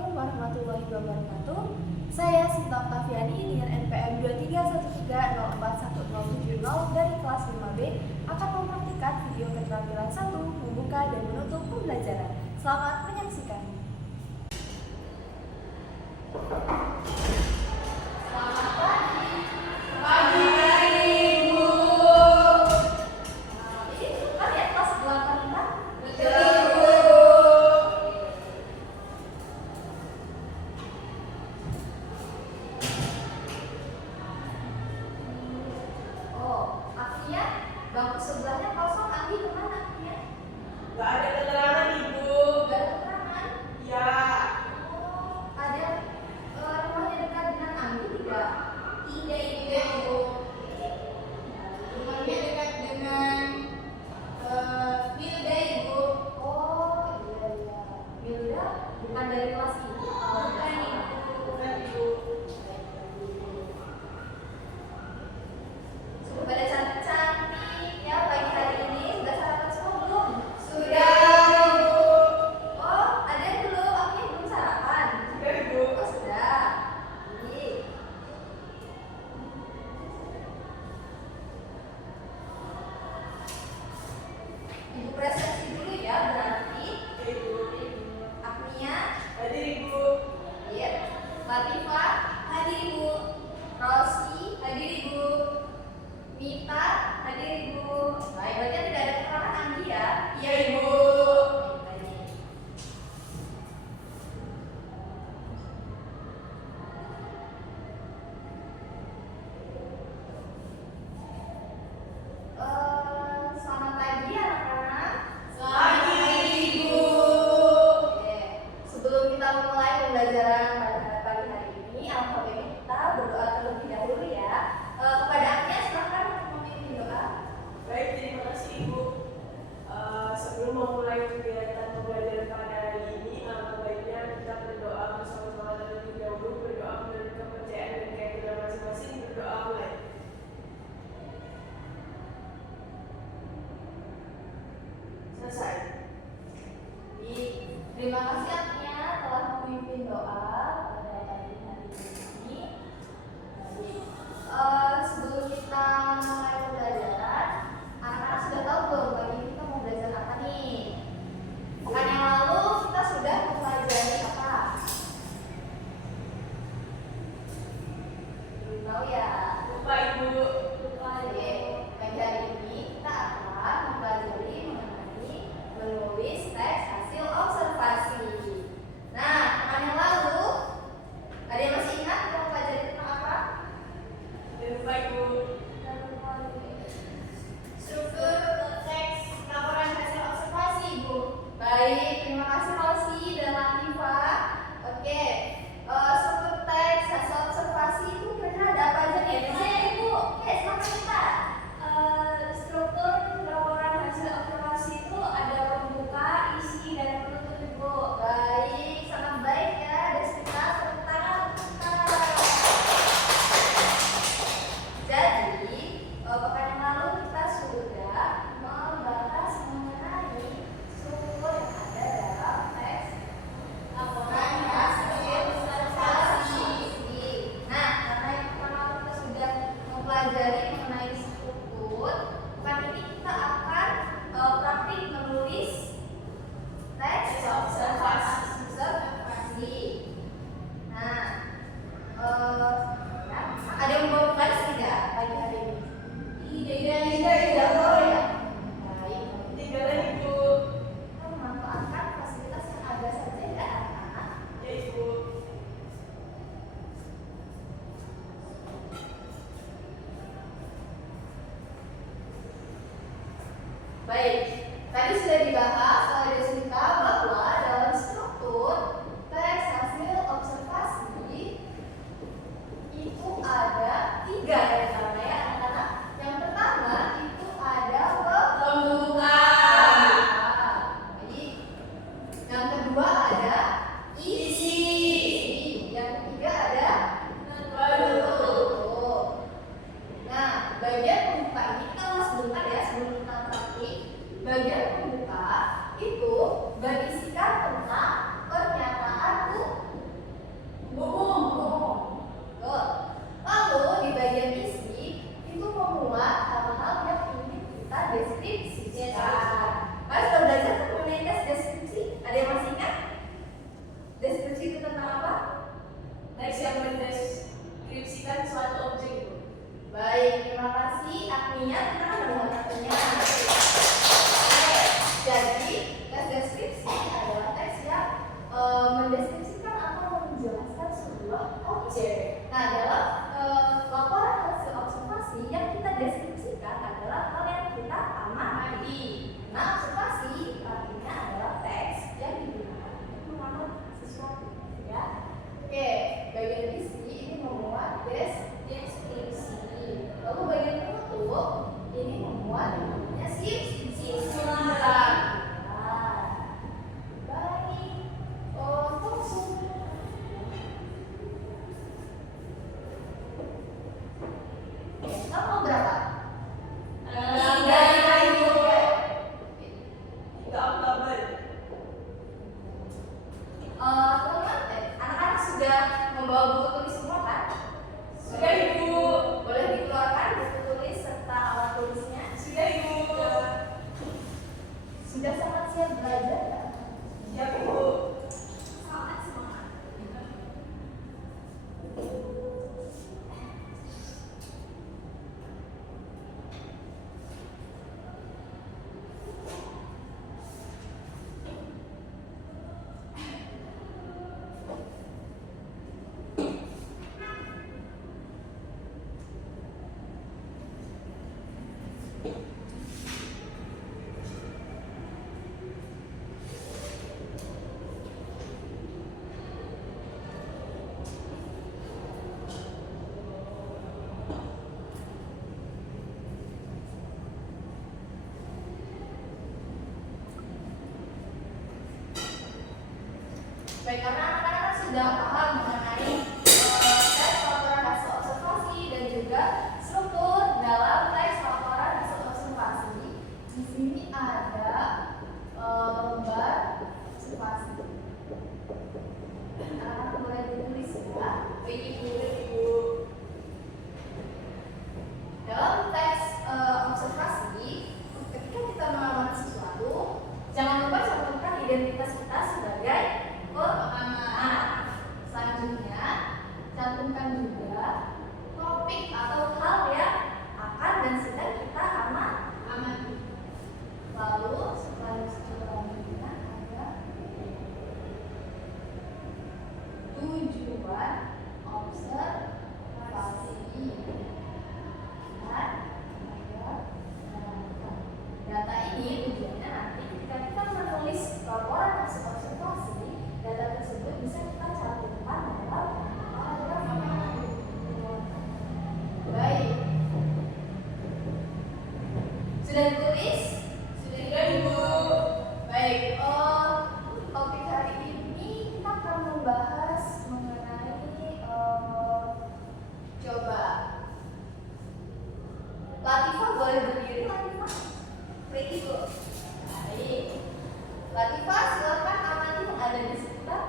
Assalamualaikum warahmatullahi wabarakatuh. Saya Sinta Octaviani dengan NPM 2313041070 dari kelas 5B akan mempraktikkan video keterampilan 1 membuka dan menutup pembelajaran. Selamat menyaksikan. Selamat pagi. Pagi Ibu. Ini kan ya kelas 8 kan? Betul. Bangku sebelahnya kosong, Andi kemana ya? Gak ada keterangan Ibu. Gak ada keterangan? Ya. Oh, ada rumahnya dekat dengan Andi tidak? Tidak Ibu. Rumahnya dekat dengan Wilda Ibu. Oh iya. Wilda bukan dari kelas ini? Bukan Ibu. Bukan Ibu. Sudah pada cantik-cantik ya pagi hari ini. Sudah sarapan semua belum? Sudah Ibu. Oh, ada yang belum? Aku yang belum sarapan. Sudah Ibu. Oh sudah. Ih. Ibu presentasi dulu ya berarti. Ibu. Agnia, Hadir Ibu. iya. Latifah, hadir Ibu. Rosi, hadir Ibu. Mita, hadir Ibu. Baik, berarti tidak ada kekurangan Andi ya? Iya Ibu. Baik. Selamat pagi anak-anak. Pagi Ibu. Oke. Sebelum kita memulai pembelajaran pada pagi hari ini, alhamdulillah kita berdoa terlebih dahulu ya. Kepada Agnia silakan memimpin doa. Baik, terima kasih Ibu. Sebelum memulai kegiatan pembelajaran pada hari ini, alangkah baiknya kita berdoa bersama-sama terlebih dahulu. Berdoa menurut kepercayaan dan keyakinan masing-masing. Berdoa mulai. Selesai. Terima kasih Agnia telah memimpin doa pada pagi hari ini. Sebelum kita mulai pembelajaran, anak-anak sudah tahu belum pagi ini kita mau belajar apa nih? Pekan yang lalu kita sudah mempelajari apa? Belum tahu ya? Lupa Ibu. Oke, pagi hari ini kita akan mempelajari mengenai menulis teks hasil observasi. Nah, pekan yang lalu ada yang masih ingat kita mempelajari tentang apa? Lupa Ibu. Struktur teks laporan hasil observasi Ibu. Baik, terima kasih Rosi dan Latifah. Oke, struktur teks hasil observasi itu kira-kira ada apa aja nih? Ada saya Ibu. Oke, silakan kita. Struktur laporan hasil observasi itu ada pembuka, isi, dan penutup Ibu. Baik, sangat baik ya. Desmita, tepuk tangan untuk kita. Jadi, pekan yang lalu kita sudah membahas mengenai struktur yang ada dalam teks laporan hasil observasi. Nah, karena yang pertama kita sudah mempelajari mengenai struktur, pekan ini kita akan praktik menulis teks observasi. Nah, ya, ada yang mau garis tidak pagi hari ini? Tidak boleh ya. Baik. Tinggalan Ibu. Kita memanfaatkan fasilitas yang ada saja ya anak-anak. Ya Ibu. Baik, tadi sudah dibahas oleh Desmita bahwa dalam struktur teks hasil observasi itu ada 3 ya karena ya anak-anak. Yang pertama itu ada Pembuka. Baik. Yang kedua ada isi. Yang ketiga ada penutup. Nah, bagian pembuka ini kita ulas sebentar ya sebelum kita praktik. Bagian pembuka ya. Oke, bagian isi ini memuat deskripsi. Lalu bagian penutup ini memuat yang namanya simpulan. Baik. Untuk kamu berapa? Anak-anak sudah membawa buku tulis semua kan? Sudah, Ibu. Boleh dikeluarkan buku tulis serta alat tulisnya. Sudah, Ibu. Sudah sangat siap belajar kan? Siap, Ibu. Sangat semangat. Baik, karena anak-anak sudah paham mengenai teks laporan hasil observasi dan juga struktur dalam teks laporan hasil observasi. Di sini ada lembar observasi. Anak-anak boleh ditulis ya. Baik, Ibu. Dalam teks observasi, ketika kita mengamati sesuatu, jangan lupa cantumkan identitas kita sebagai pengamat. Selanjutnya, cantumkan juga topik atau hal yang akan dan sedang kita amati. Lalu selanjutnya ada tujuan observasi. Data ini tujuannya nanti ketika kita menulis laporan hasil observasi, data tersebut bisa kita cantumkan dalam paragraf. Baik. Sudah ditulis? Sudah, Ibu. Baik. Topik hari ini kita akan membahas mengenai coba. Latifah boleh berdiri, Latifah? Pretty good. Baik. Latifah, silakan amati yang ada di sekitar.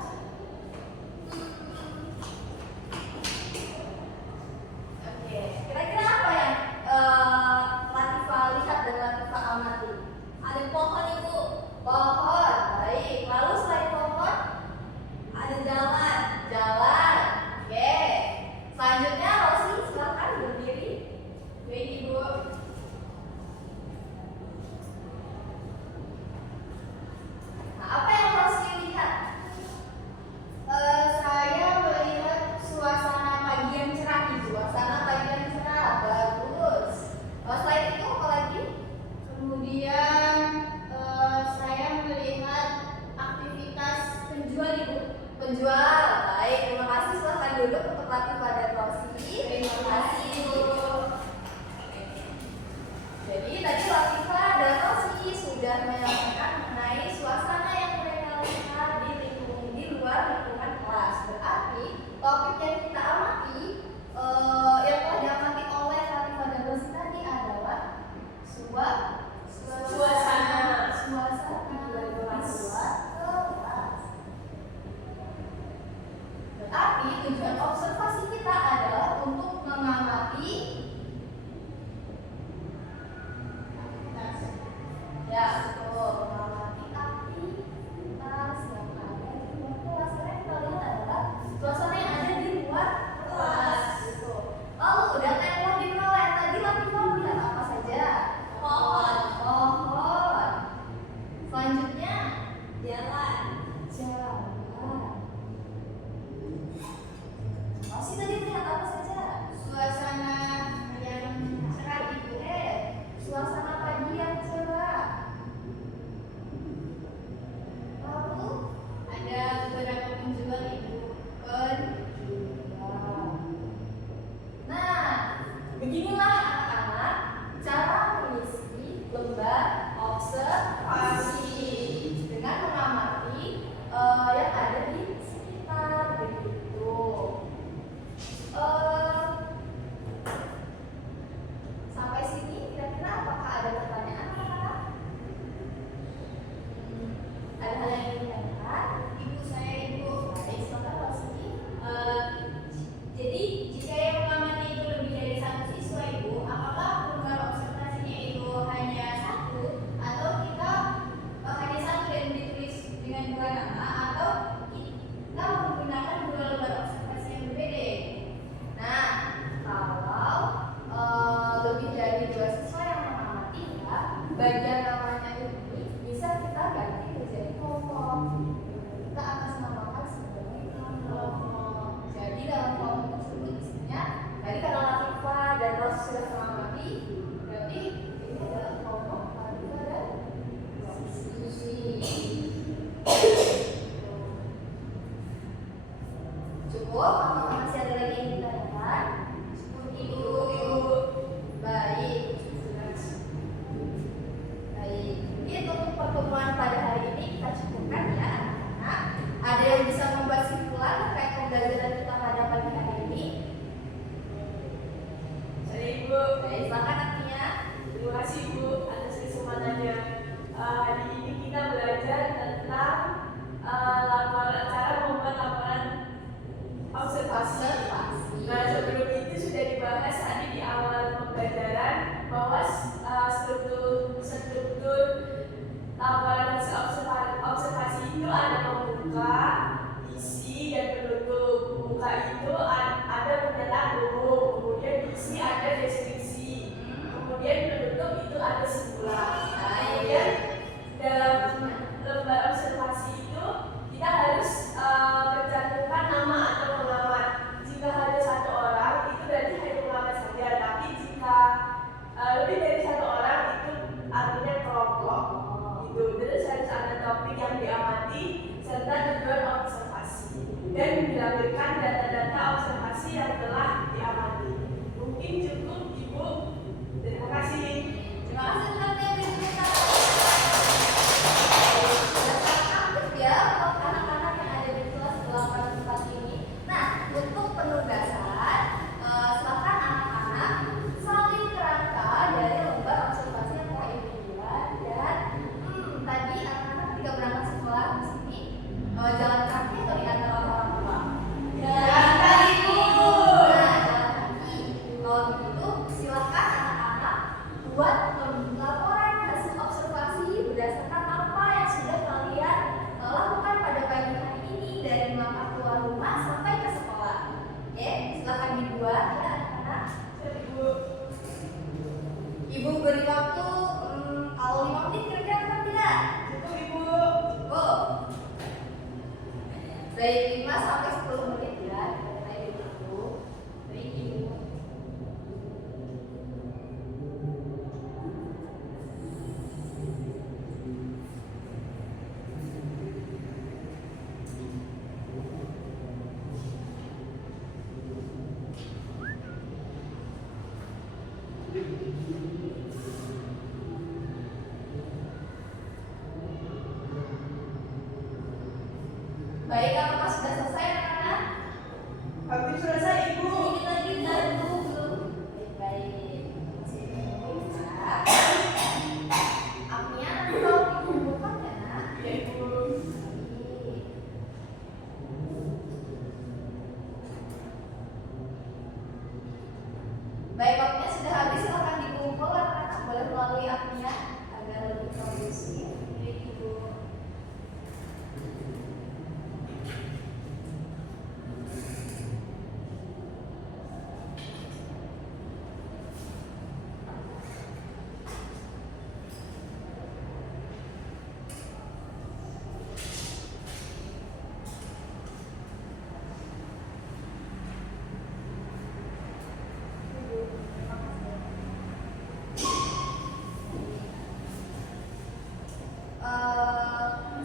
Oke, kira-kira apa yang Latifah lihat dan Latifah amati? Ada pohon, Ibu. Pohon, baik. Lalu selain pohon, Ada jalan. jalan. Oke. Selanjutnya, Rosi, silakan berdiri. Baik, Ibu. Nah, apa yang Rosi lihat? Saya melihat suasana pagi yang cerah di Suasana pagi yang cerah, bagus. Selain itu apa lagi? Kemudian saya melihat aktivitas penjual Ibu. Penjual, baik. Terima kasih. Silakan duduk untuk Latifah dan Rosi. Terima kasih, Ibu. Jadi tadi Latifah dan Rosi sudah menyampaikan mengenai suasana yang mereka lihat di luar lingkungan kelas. Berarti topik yang kita amati, yang telah diamati oleh Latifah dan Rosi tadi adalah suasana di luar kelas. Cukup atau masih ada lagi yang ditanyakan? Cukup Ibu. Baik. Baik. Mungkin untuk pertemuan pada hari ini kita cukupkan ya anak-anak. Ada yang bisa membuat kesimpulan terkait pembelajaran kita pada pagi hari ini? Saya Ibu. Baik, silakan artinya. Terima kasih Ibu atas kesempatannya. Hari ini kita belajar tentang cara membuat laporan observasi. Nah, sebelum itu sudah dibahas tadi di awal pembelajaran bahwa struktur laporan hasil observasi itu ada pembuka, isi, dan penutup. Pembuka itu ada pernyataan umum, kemudian isi ada deskripsi, kemudian penutup itu ada simpulan. Kemudian dalam lembar observasi itu kita harus mencantumkan nama atau pengamat. Jika hanya satu orang itu berarti hanya pengamat saja, tapi jika lebih dari satu orang itu artinya kelompok gitu. Terus harus ada topik yang diamati serta tujuan observasi dan dilampirkan data-data observasi yang telah diamati. Mungkin cukup Ibu. Terima kasih. Terima kasih untuk yang bercerita. Sudah sangat aktif ya untuk anak-anak yang ada di kelas 8 ini. Nah, untuk penugasan, silakan anak-anak salin kerangka dari lembar observasi yang telah Ibu buat. Dan tadi anak-anak ketika berangkat sekolah di sini jalan kaki atau diantar orang tua? Jalan kaki, Bu. Nah, jalan kaki. Kalau begitu, silakan anak-anak buat laporan hasil observasi berdasarkan apa yang sudah kalian lakukan pada pagi hari ini dari mangkak keluar rumah sampai ke sekolah. Oke, silakan dibuat ya anak-anak. Ibu. Ibu beri waktu kalau 5 menit kira-kira apa tidak? Cukup Ibu. Cukup. Baik, 5 sampai 10 menit ya. Baik Ibu. Baik Ibu. Baik, apakah sudah selesai anak-anak? Hampir selesai Ibu. Sedikit lagi belum. Baik-baik. Masih bisa. Apinya nanti kalau dikumpulkan ya nak. Ya Ibu. Baik. Baik, waktunya sudah habis, silahkan dikumpul anak-anak boleh melalui apinya agar lebih kondusif. Baik Ibu.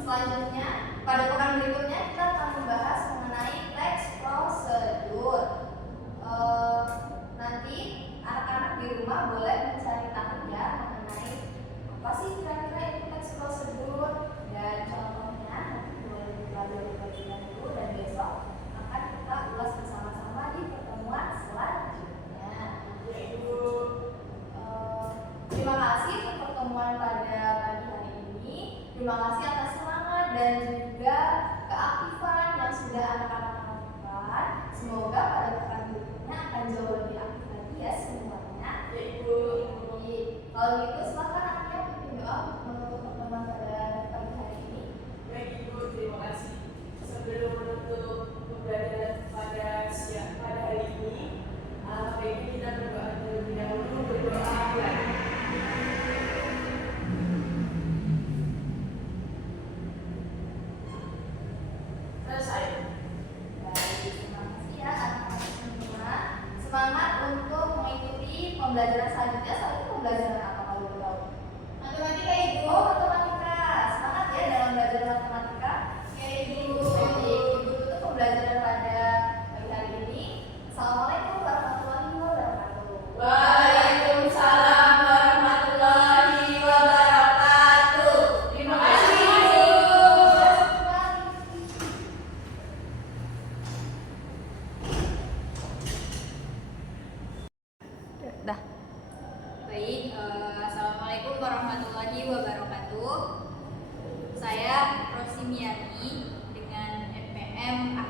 Selanjutnya, pada pekan berikutnya kita akan membahas mengenai teks prosedur. Nanti anak-anak di rumah boleh mencari tahu ya mengenai apa sih kira-kira itu teks prosedur dan contohnya. Nanti boleh dipelajari dulu dan besok akan kita ulas bersama-sama di pertemuan selanjutnya. Ya Ibu. Terima kasih untuk pertemuan pada pagi hari ini. Terima kasih atas semangat dan juga keaktifan yang sudah anak-anak lakukan. Semoga pada pekan berikutnya akan jauh lebih aktif lagi ya semuanya. Ya Ibu. Kalau gitu silakan akhirnya pimpin doa untuk menutup pertemuan pada pagi hari ini. Baik Ibu, terima kasih. Sebelum menutup pembelajaran pada hari ini, baiknya kita berdoa terlebih dahulu. Berdoa ya. Selesai. Baik, terima kasih ya anak-anak semua. Semangat untuk mengikuti pembelajaran selanjutnya. Saat itu pembelajaran apa kalau boleh tahu? Matematika Ibu. Oh, matematika. Semangat ya dalam belajar matematika. Ya Ibu. Baik, Ibu tutup pembelajaran pada pagi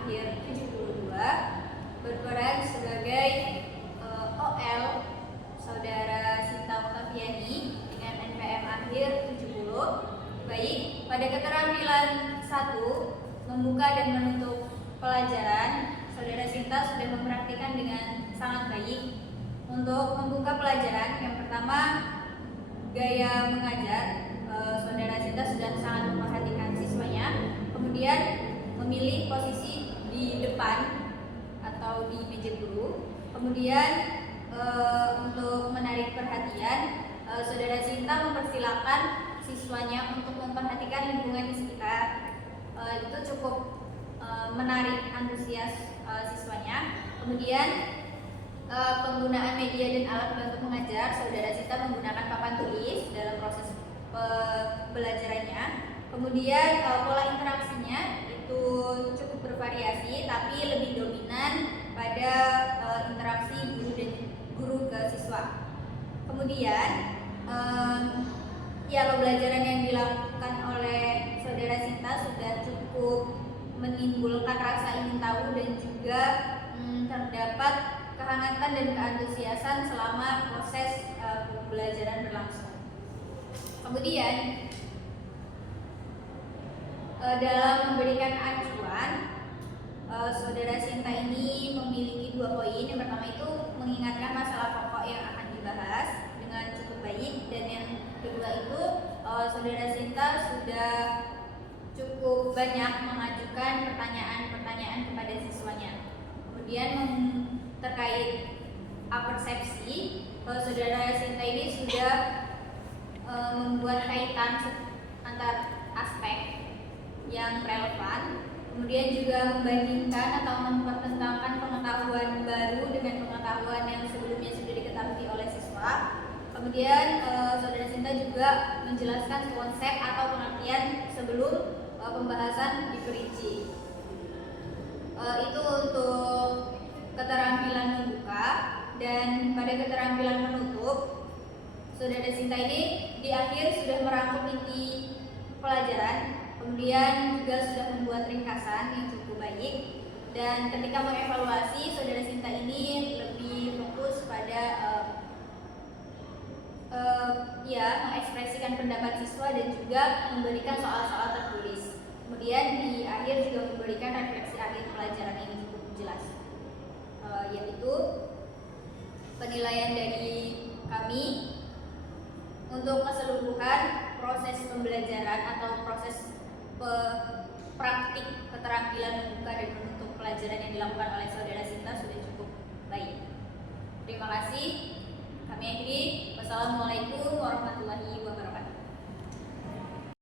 akhir 72 berperan sebagai OL Saudara Sinta Oktaviani dengan NPM akhir 70. Baik, pada keterampilan 1 membuka dan menutup pelajaran, Saudara Sinta sudah mempraktikkan dengan sangat baik. Untuk membuka pelajaran, yang pertama gaya mengajar, Saudara Sinta sudah sangat memperhatikan siswanya. Kemudian memilih posisi di depan atau di meja guru. Kemudian untuk menarik perhatian, Saudara Sinta mempersilahkan siswanya untuk memperhatikan lingkungan di sekitar. Itu cukup menarik antusias siswanya. Kemudian penggunaan media dan alat bantu mengajar, Saudara Sinta menggunakan papan tulis dalam proses pembelajarannya. Kemudian pola interaksinya itu cukup bervariasi, tapi lebih dominan pada interaksi guru ke siswa. Kemudian pembelajaran yang dilakukan oleh Saudara Sinta sudah cukup menimbulkan rasa ingin tahu dan juga terdapat kehangatan dan keantusiasan selama proses pembelajaran berlangsung. Kemudian dalam memberikan acuan, Saudara Sinta ini memiliki 2 poin. Yang pertama itu mengingatkan masalah pokok yang akan dibahas dengan cukup baik, dan yang kedua itu Saudara Sinta sudah cukup banyak mengajukan pertanyaan-pertanyaan kepada siswanya. Kemudian terkait persepsi, Saudara Sinta ini sudah membuat kaitan antar aspek yang relevan. Kemudian juga membandingkan atau mempertentangkan pengetahuan baru dengan pengetahuan yang sebelumnya sudah diketahui oleh siswa. Kemudian Saudara Sinta juga menjelaskan konsep atau pengertian sebelum pembahasan diperinci. Itu untuk keterampilan membuka. Dan pada keterampilan menutup, Saudara Sinta ini di akhir sudah merangkum inti pelajaran. Kemudian juga sudah membuat ringkasan yang cukup baik, dan ketika mengevaluasi, Saudara Sinta ini lebih fokus pada mengekspresikan pendapat siswa dan juga memberikan soal-soal tertulis. Kemudian di akhir juga memberikan refleksi akhir pelajaran yang cukup jelas, yaitu penilaian dari kami untuk keseluruhan proses pembelajaran atau proses praktik keterampilan membuka dan menutup